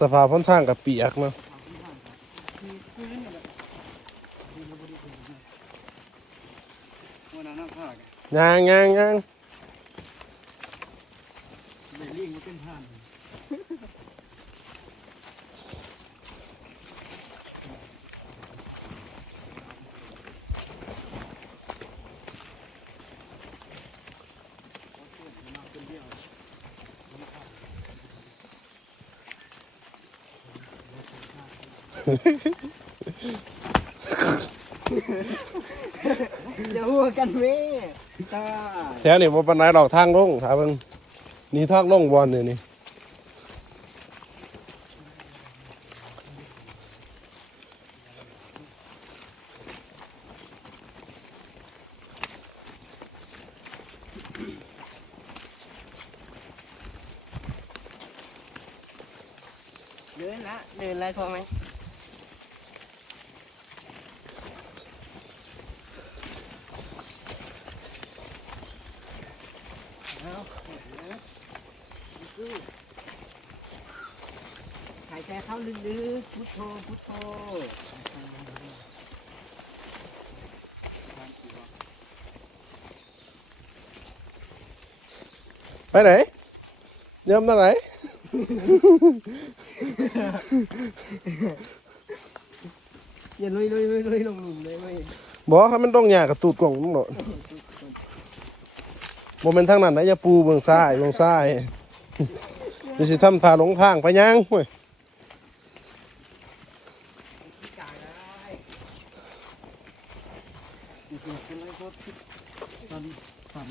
สภาพพ้นทางกับเปียกเนาะวันนั้นน้ำผ้ากันยางยางยาง เบลลิ่งมันเป็นผ่าน อย่าหัวกันเว้ยตา แถวนี้มันเป็นายหรอกทางลงถามมันนี่ทางลงบอลเนี่ยนี่ เดินละเดินอะไรพอไหมเอานะสู้หายใจเข้าลึกๆพุทโธพุทโธ ไปไหนเยี่ยมนั่นไหนอย่าลุยลุยลุยลุยลงหลุมเลยเว้ยบอกให้มันต้องหยากับตูดกล่องมึงโดดบ่แม่นทางนั้นนะอย่าปูเบิ่งซ้ายเบิ่งซ้ายนี่สิทำทาหลงทางไปยังเว้ย จ่ายได้ เป็นไรก็คิดตอนตอน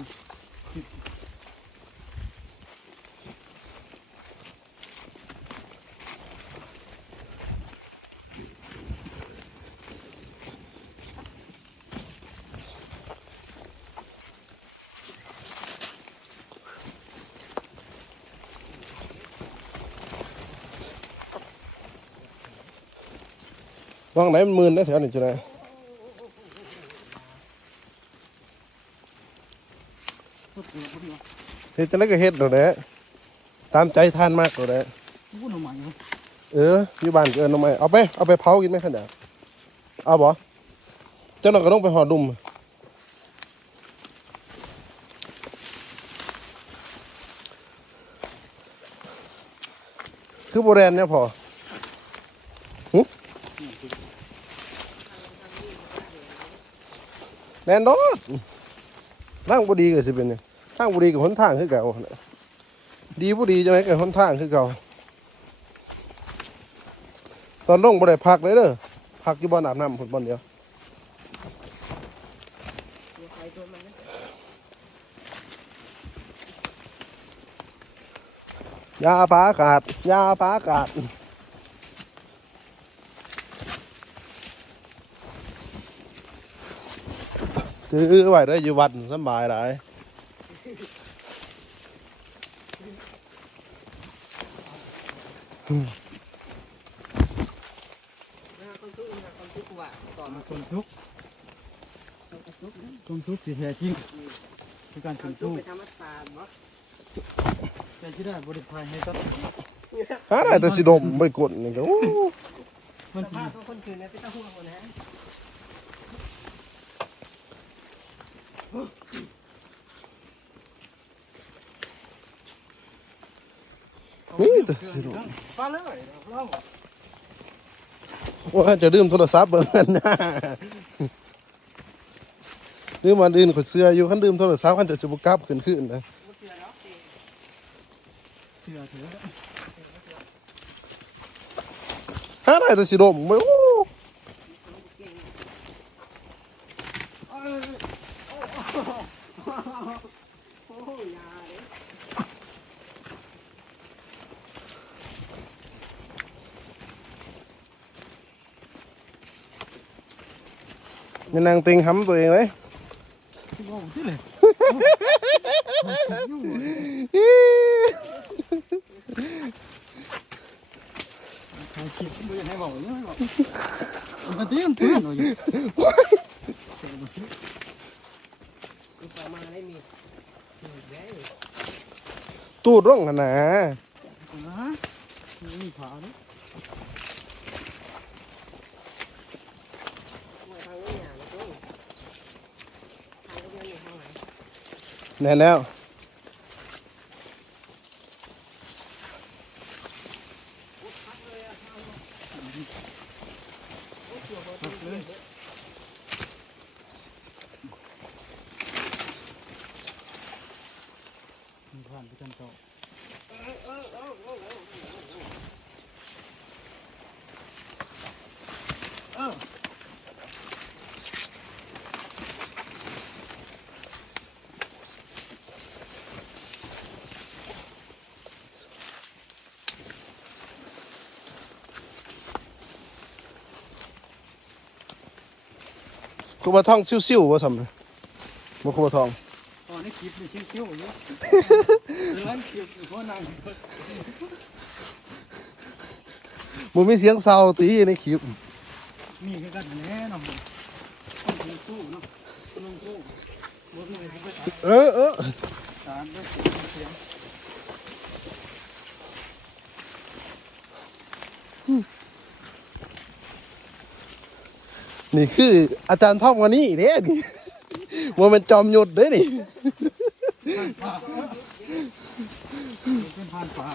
ว่างไหนมันมืนได้แถวนี้จังได๋ก็เกิดพอดีวะเฮ็ดจังได๋ก็เฮ็ดโดดแหละตามใจท่านมากโดดแหละพูดหน่อไม้วะเอออยู่บ้านเอิ้นเอาไมเอาไปเอาไปเผากินไหมขนาดเอาบ่เจ้าหน้าก็ต้องไปห่อดุมคือโบแรนเนี่ยพอ แมนโดดทางบุดีก็สิเป็นเนี่ยทางบุดีกับหนทางคือเก่าดีบุดีจังไงกับหนทางคือเก่าตอนลงบ่ได้พักเลยเด้อพักอยู่บ่อนอาบน้ำผุนบ่อนเดียวยาปลาอากาศยาปลาอากาศ ถือไว้ได้ออยู่วัดสำบายหลายหาคนทุกข์หาคนทุกข์ว่าก่อนมาคนทุกข์คนกระซุกนะคนทุกข์ที่แท้จริงคือการคคนนทุกทุข์กไปข์ธรรมศาสตร์เนาะแต่ที่ได้บริพายให้ตัดหาได้แต่สิดมไม่กดนี่ก็โอ้มันสสิภาพของคนคืนเนี่ยเป็นตาห่วงหมดนะ นี่ตัวสิดมฟ้าเลยเราว่าจะดื่มโทรศัพท์เบิ่งกันนะดื่มาดื่นขดเสื้ออยู่ขันดื่มโทรศัพท์คันจะสิบกลับขึ้นขึ้นนะบ่เสือเนาะเสือเถอะได้แต่สิดมไม่โอ้ โอ้ยยาเลย ยนางติงหำตัวเองเลย โอ้ที่เลยใครคิดไม่ให้บอกไม่ให้บอกมันตีมันตีมันอยู่ อีกประมาณได้มีถูกได้ตูดร่องขนาดนะนี่พอาเนาะ ทางนี้เนี่ยลูกทางเดียวอยู่ทางไหน แน่แล้ว กูมาท่องซิ่วๆว่าทำไมบ่กูมาท่องตอนนี้คลิปมีชิ้นเที่ยวอยู่เรื่องคลิปอยู่เพราะนางบ่มีเสียงเศร้าตีในคลิปมีคือกันแน่นอนต้องลงตู้เนาะลงตู้รถมันไปตัดเออเออ สารด้วยเสียง นี่คือ อาจารย์ท่องวันนี้เด้นี่ว่ามันจอมหยุดเด้นี่เป็นผ่านป่า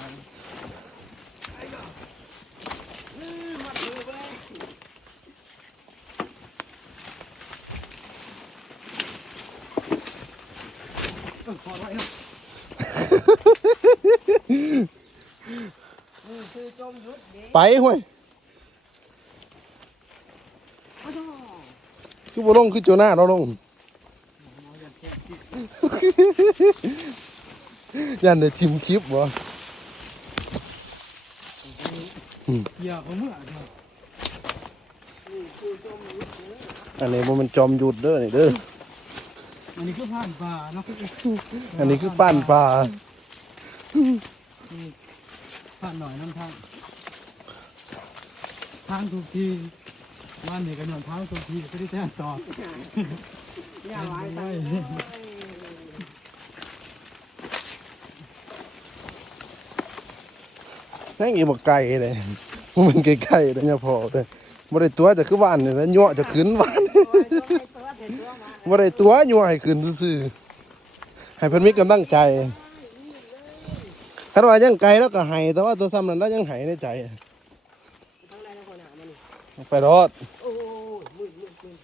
ต้องขอไว้นะคือจมยุทธเด็กไปห้วย คือบ่ลงคือโจหน้าเราลงเอาอย่างแค่ที่ยันได้ทิมคลิปบ่เหยียบเอาเมื่อเดียวอันนี้บ่มันจอมหยุดเด้อนี่เด้ออันนี้คือผ่านป่าเนาะอันนี้คือป้านปลาผ่านหน่อยน้ำทางทางทุกที วันนี้ก็ย้อนเท้างทุกทีก็ได้แจ้งต่ออย่าไว้ใส่แม่งอีบ่ไกลเลยมันใกล้ๆแล้วเนี่ยพอเด้อบ่ได้ตัวจะคือบ้านนี่แล้วยั่วจะขึ้นบ้านตัวตัวเห็นบ่ได้ตัวยั่วให้ขึ้นซื่อๆให้เพิ่นมีกำลังใจคันว่ายังไกลแล้วก็ให้แต่ว่าตัวซ้ำนั้นแล้วยังให้ในใจ ทางไหนนะคนหามัน ไปรอดโอ้ยมืดมืดมืด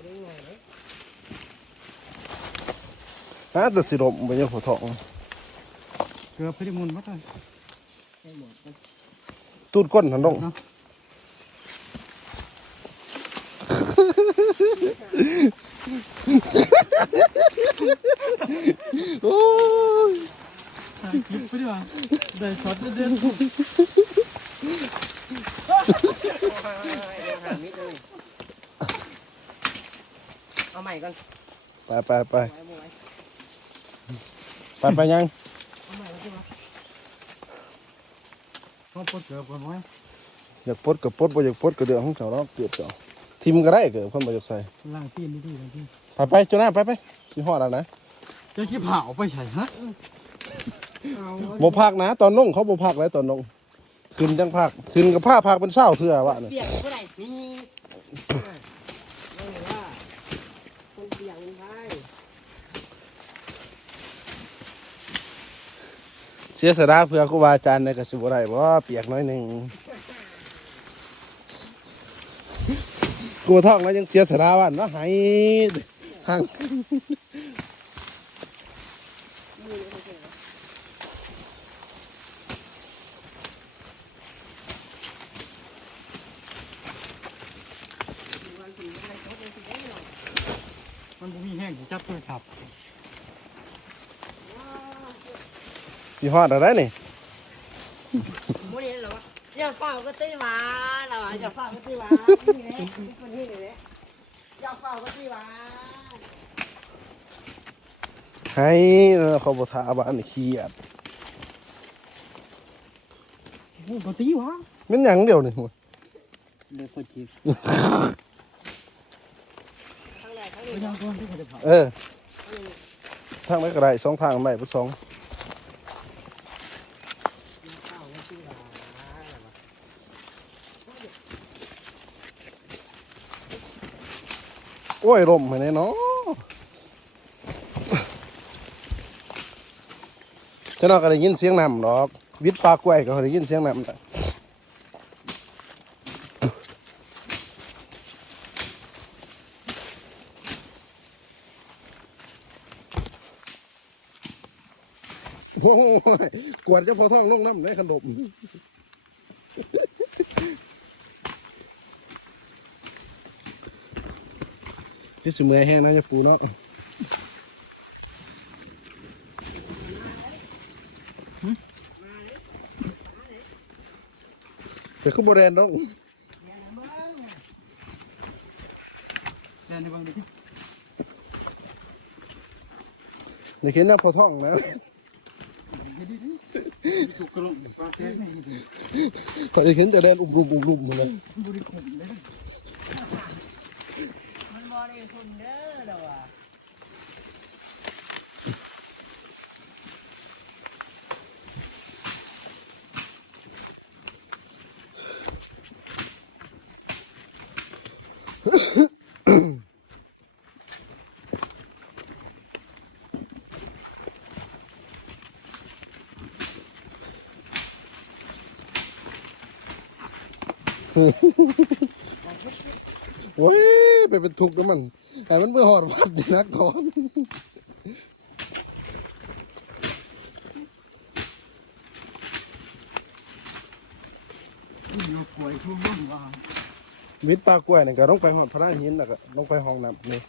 เรื่องไงเนี่ยฮะแต่สิลมบ่ยังหัวทองเกือบพิมุนมาตั้งตูดก้นหันลงเนาะโอ้ย ถ่ายคลิปไปดีกว่าได้ช็อตเด็ดเอาใหม่ก่อนไปไปไปไว้หมวยไปไปยังเอาใหม่ก่อนสิวะๆพอปลดเกือบก่อนไว้อยากปลดก็ปลดบ่อยากปลดก็เดือดของเจ้าเนาะเกือบเจ้าทิมก็ได้เกิดเพิ่นบ่อยากใส่ล่างตีนดีๆเลยพี่ไปไปจุน่าไปไปสิฮอดแล้วนะจะคิดเผาไปใส่ฮะเอา บ่พักนะ ตอนลงเขาบ่พักแล้วตอนลงขึ้นจังพักขึ้นกับผ้าพักเป็นเศร้าเทื่อวะน่ะเปียกเท่าไหร่นี่ไม่ว่าคนเปียกมันได้เสียสละเพื่อครูบาอาจารย์ในก็สิบ่ได้บ่เปียกน้อยหนึงกูท่องแล้วยังเสียสละว่าเนาะให้ห่างมันบ่มีแห้ง สิจับโทรศัพท์สิฮอดอะไรนี่มื่อนี้เหรอวะอย่าเฝ้าก็ตีหมาเหรออย่าเฝ้าก็ตีหมานี่แหละคนนี้เลยอย่าเฝ้าก็ตีหมาให้เออเขาบทาบ้านนี่ขี้อะโอ้ปติวะม่นหยังเดียวนี่เดี๋ยวคนคิด เออ ทางไม่กระไรสองทางไม่พุทสองโอ้ยลมเหมือนเนาะฉันก็ได้ยินเสียงน้ำหรอก วิทย์ปลากล้วยก็ได้ยินเสียงน้ำ กวนเจะพอท้องลงน้ำในขนมที่สิเมื่อยแห้งนะจะปูเนาะแต่คือโบแรนเนาะแน่ในบางทีในเขียนหน้าพอท้องนะ กกระลงปลาแท้ไม่เห็นพอจะเห็นจะเดินอุ้มรุมอุ้มรุมมาเลยมันบอได้ทุนเด้อเด้อว่ะ โอ้ยไปเป็นทุกข์แล้วมันแต่มันเพื่อหอดวัดนี่นักก่อนอยู่ป่วยทุ่มรุ่นว่าวิทย์ปลากล้วยนี่ก็ต้องไปหอดพระหินแล้วก็ต้องไปห้องน้ำนี่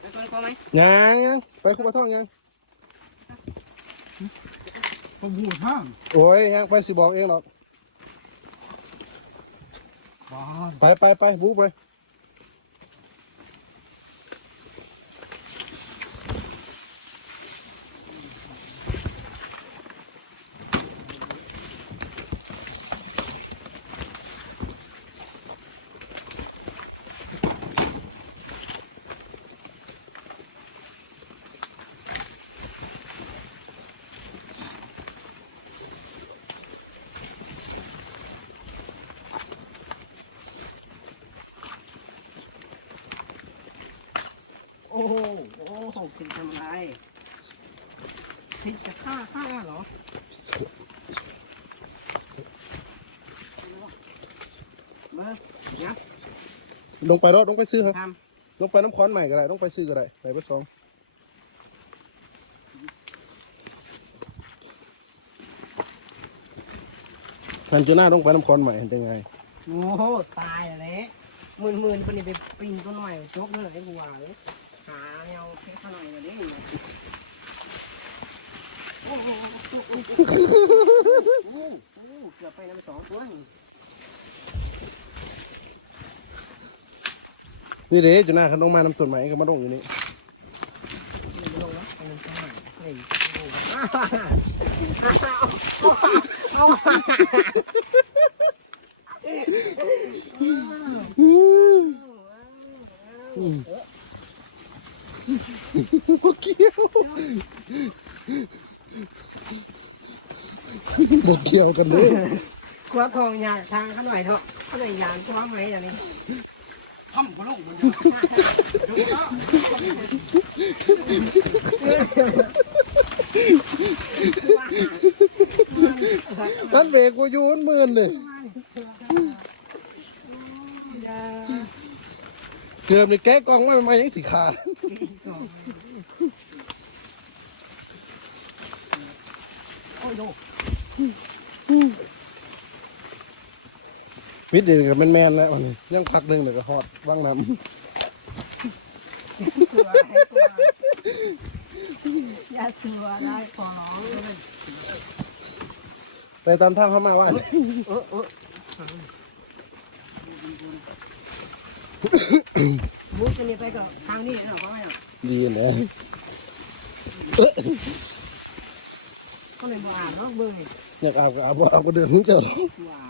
ไปก่อนก่อนไหมยังยังไปคุบะท่องยัง ก็บูดห้ามโอ้ยยังไปสิบอกเองหรอก บ้าน ไปไปไปบูไป เป็นทำไรพิษจะฆ่าฆ่าเหรอเมื่อยักษ์ลงไปรถลงไปซื้อครับ ทลงไปน้ำค้อนใหม่ก็ได้ลงไปซื้อก็ได้ไปไปสองพันจุน่าต้องไปน้ำค้อนใหม่เป็นไงำโอ้โหตายแล้วหมื่นหมื่นคนนี้ไปปีนก็หน่อยจกเลยไอ้บัวเลยหา เกือบไปน้ำสองตัวนี่เด้จุน่าเขาต้องมาน้ำต้นใหม่ก็มาลงอยู่นี่ไม่ ลงวะไปน้ำสองไหนเอาเอาบกเกี่ยวบกเกี่ยวกันเลยคว้าทองยางทางเขาหน่อยเถอะเขาหน่อยยางคว้าไหมอย่างนี้ทำกระลงมันจะดูนะมันเบรกกูอยู่มันมืนเลยเกือบเลยแก้กล้องไม่มายังสีขาด มิดเดียวกับแมนๆแล้ววันนี้ยังพักหนึ่งเดี๋ยวก็ฮอดว่างน้อย่าเสือได้ขอร้องำไปตามทางเข้ามาว่าเออเออมุกกันนี่ไปกับทางนี้เหรอก็ไม่หรอกดีนะก็เลยบ่อ่านเนาะเบื่ออยากอาบก็อาบบ่อาบก็เดินมึงเจ้าหรอกบ่อ่า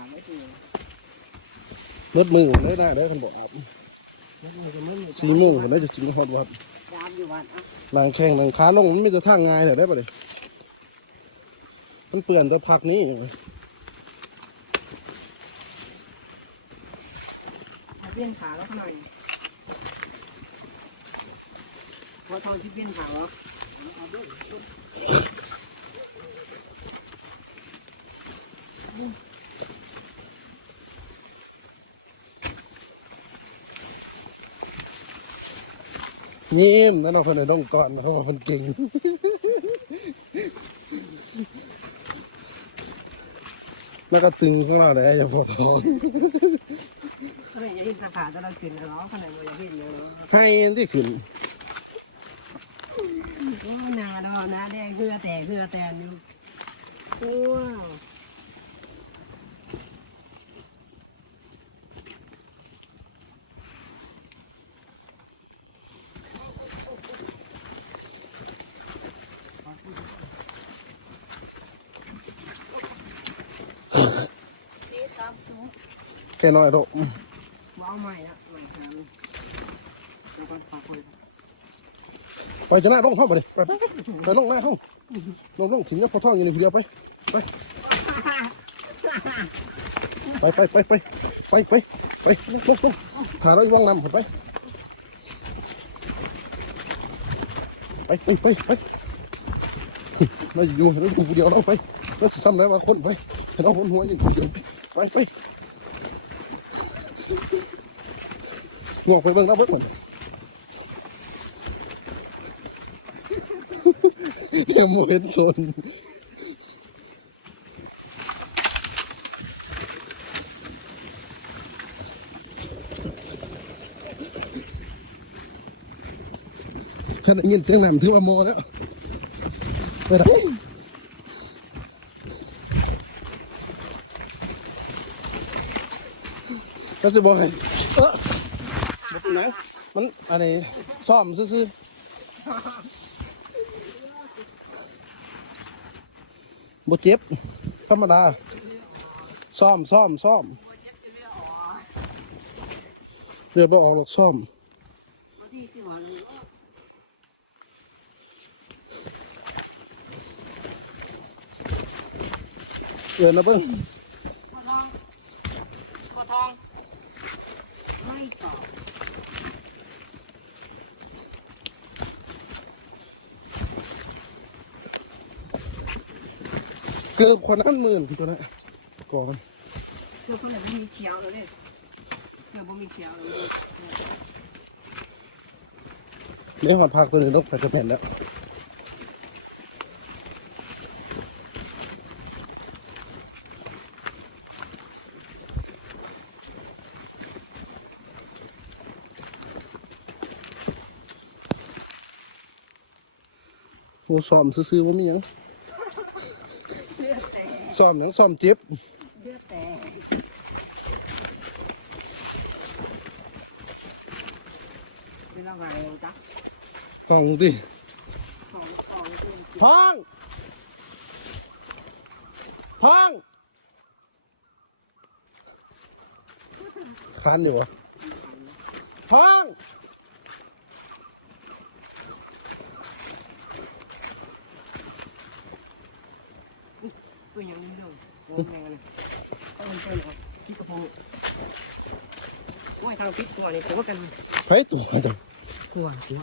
นไม่ตื่นรถมือได้ได้ได้คันบอกอาบแล้วมันจะไม่มีสีโมงผมได้จะกินฮอดวัดยามอยู่วันอะนางแข่งนางค้าลงมันไม่จะทางง่ายเลยได้ปะเลยมันเปลี่ยนแต่พักนี้ลี่ยนขาแล้วหน่อยหัวทองที่เปลี่ยนขาแล้ว ยิ้มนั่นเอาคนในดงก่อนเพราะว่ามันเก่งแล้วก็ตึงข้างเราเลยอย่าพอท้องขนาดยังเห็นสาขาจะเราขึ้นแล้วขนาดยังเห็นเลยให้ที่ขึ้นโอ้นาดอนาแดงเหือแตกเหือแตนอยู่ว้าว แค่น้อยดอกว้าวใหม่ละใหม่ครับแล้วก็ฝากคนไปจะหน้าลงห้องไปดิไปไปไปลงหน้าห้องลงลงถึงจะพอท้องอยู่ในเดียวไปไปไปไปไปไปไปไปไปลงลงลงหาเราอยู่ว่างนำไปไปไปไปไปเราอยู่เราอยู่คนเดียวเราไปเราซ้ำแล้วมาคนไปเราคนหัวอยู่คนเดียวไปไป งอกไปเบิ่งเราเบิ่งมันยังโมเห็นโซนขนาดยินเสียงน้ำถือว่าโมแล้วไปไหนก็จะบอกให้ เออบ่เป็นหยังมันอะไรซ่อมซื่อๆบ่เจ็บ ธรรมดา ซ่อมซ่อมซ่อมเรียบร้อออกหรอกซ่อมเดือนนะเบิ้งขอทองขอทองไม่ตอบ กือบคนนั้นหมื่นตัวนั้นก่อนคือคนไหนไม่มีเขียวเลยเนี่ยเดี๋ยวบ่มีเขียวเลยเลี้ยงหอดผักตัวหนึ่งนกไปกระแผ่นแล้วโอ้ซ่อมซื้อๆว่ามีหยังเลือดแตก ซ่อมหยังซ่อมเจ็บเลือดแตกไม่ระบายจ้ะห้องดิของของเป็นท้องท้องคันอยู่วะท้อง ตัวอย่างนี้ด้วยโอ้แม่เลยต้องเป็นเป็นครับพี่กระโปรงโอ้ยทางพิษตัวนี้ผมว่ากันเฮ้ตัวจังตัวตัว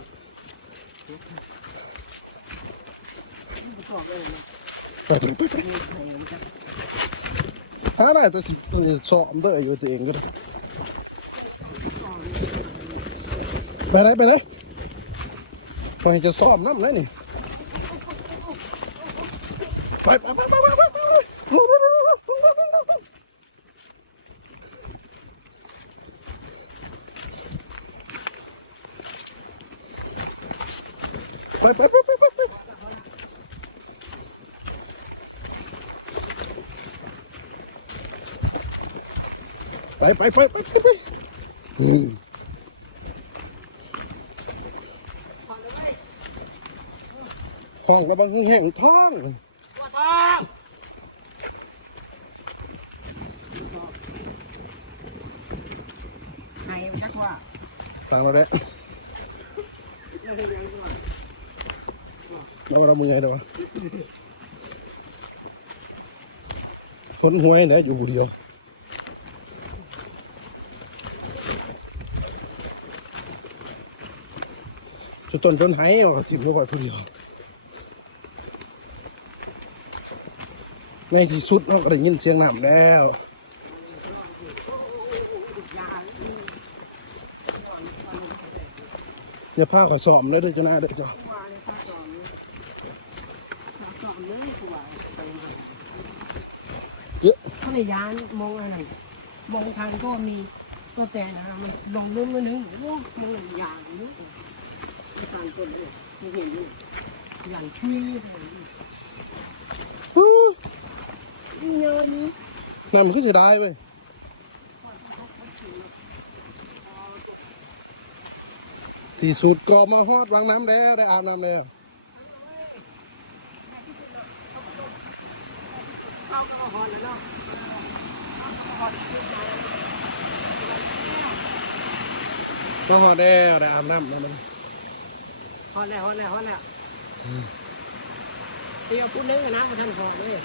บอกเลยนะไปไปไปไปมีใครรู้จักหาได้แต่สิสอบเด้ออยู่ตัวเองก็ได้ไปไหนไปไหนไปจะสอบน้ำไหนนี่ไปไปไปไป ปิดเปิดเปิดเปิดเปิดไปไปไปไปไปท้องระบังแห่งท้องท้องไหนจักว่าสามแล้วด้ เราเรามือไงเดี๋ยวคนหวยไหนอยู่เดียวจุดต้นจนหายออกสิบแล้วก่อนผู้เดียวในที่สุดเราก็ได้ยินเสียงน้ำแล้วอย่าพาข่อยสอมแล้วด้วยจ้าหน้าด้วยจ้า อะเขาในยานมองอะไรมองทางก็มีก็แต่นะมันลงลุ่มมาหนึ่งโอ้มันเป็นอย่างนึงไม่ตามต้นเลยไม่เห็นอยู่อย่างที่เงานี้น้ำมันก็จะได้เว้ยที่สุดก็มาฮอดวางน้ำแล้วได้อาบน้ำแล้วเข้าก็หอนแล้วเนาะ มาฮอดแล้วได้อาบน้ำแล้วมันหอนแล้วหอนแล้วหอนแล้วเดี๋ยวพูดนึงนะมาทางของเลย